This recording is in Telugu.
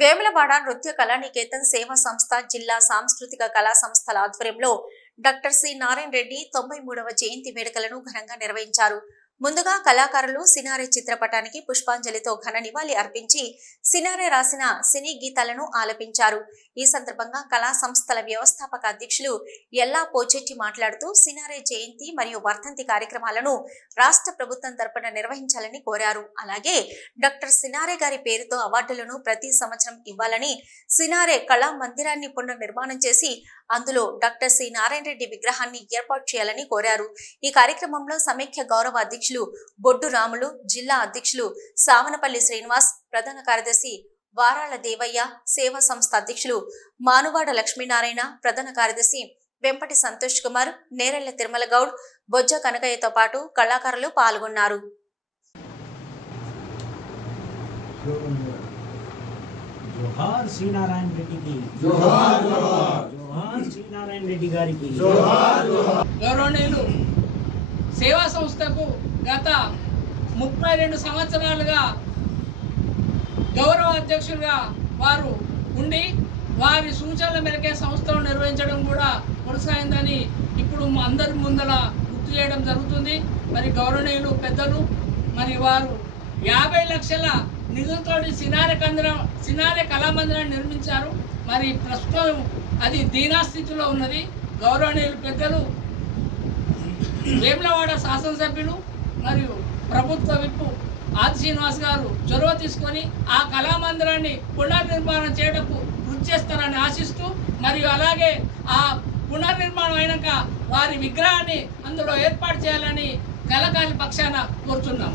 వేములవాడ నృత్య కళానికేతన్ సేవా సంస్థ జిల్లా సాంస్కృతిక కళా సంస్థల ఆధ్వర్యంలో డాక్టర్ సి నారాయణ రెడ్డి 93వ జయంతి వేడుకలను ఘనంగా నిర్వహించారు. ముందుగా కళాకారులు సినారే చిత్రపటానికి పుష్పాంజలితో ఘన నివాళి అర్పించి సినారే రాసిన సినీ గీతాలను ఆలపించారు. ఈ సందర్భంగా కళా సంస్థల వ్యవస్థాపక అధ్యక్షులు ఎల్లా పోచెట్టి మాట్లాడుతూ సినారే జయంతి మరియు వర్ధంతి కార్యక్రమాలను రాష్ట్ర ప్రభుత్వం తరపున నిర్వహించాలని కోరారు. అలాగే డాక్టర్ సినారే గారి పేరుతో అవార్డులను ప్రతి సంవత్సరం ఇవ్వాలని, సినారే కళా మందిరాన్ని పునర్నిర్మాణం చేసి అందులో డాక్టర్ సి నారాయణ రెడ్డి విగ్రహాన్ని ఏర్పాటు చేయాలని కోరారు. ఈ కార్యక్రమంలో సమైక్య గౌరవ అధ్యక్షులు బొడ్డు రాములు, జిల్లా అధ్యక్షులు సావనపల్లి శ్రీనివాస్, ప్రధాన కార్యదర్శి వారాల దేవయ్య, సేవా సంస్థ అధ్యక్షులు మానువాడ లక్ష్మీనారాయణ, ప్రధాన కార్యదర్శి వెంపటి సంతోష్ కుమార్, నేరెళ్ల తిరుమల గౌడ్, బొజ్జ కనకయ్యతో పాటు కళాకారులు పాల్గొన్నారు. जोहार श्री नारायण रेड्डी की जोहार जोहार जोहार श्री नारायण रेड्डी गारी की जोहार जोहार గౌరవనీయులు సేవా సంస్థకు గత 32 సంవత్సరాలుగా గౌరవ అధ్యక్షులుగా వారు ఉండి వారి సూచనల మేరకే సంస్థను నిర్వహించడం కూడా కొనసాగిందని ఇప్పుడు అందరి ముందర గుర్తు చేయడం జరుగుతుంది. మరి గౌరవనీయులు పెద్దలు మరి వారు 50 లక్షల నిధులతోటి సినారే కళామందిరాన్ని నిర్మించారు. మరి ప్రస్తుతం అది దీనాస్థితిలో ఉన్నది. గౌరవనీయులు పెద్దలు వేములవాడ శాసనసభ్యులు మరియు ప్రభుత్వ విప్పు ఆది శ్రీనివాస్ గారు చొరవ తీసుకొని ఆ కళామందిరాన్ని పునర్నిర్మాణం చేయడానికి కృషి చేస్తారని ఆశిస్తూ, మరియు అలాగే ఆ పునర్నిర్మాణం అయినాక వారి విగ్రహాన్ని అందులో ఏర్పాటు చేయాలని కళాకారుల పక్షాన కోరుతున్నాం.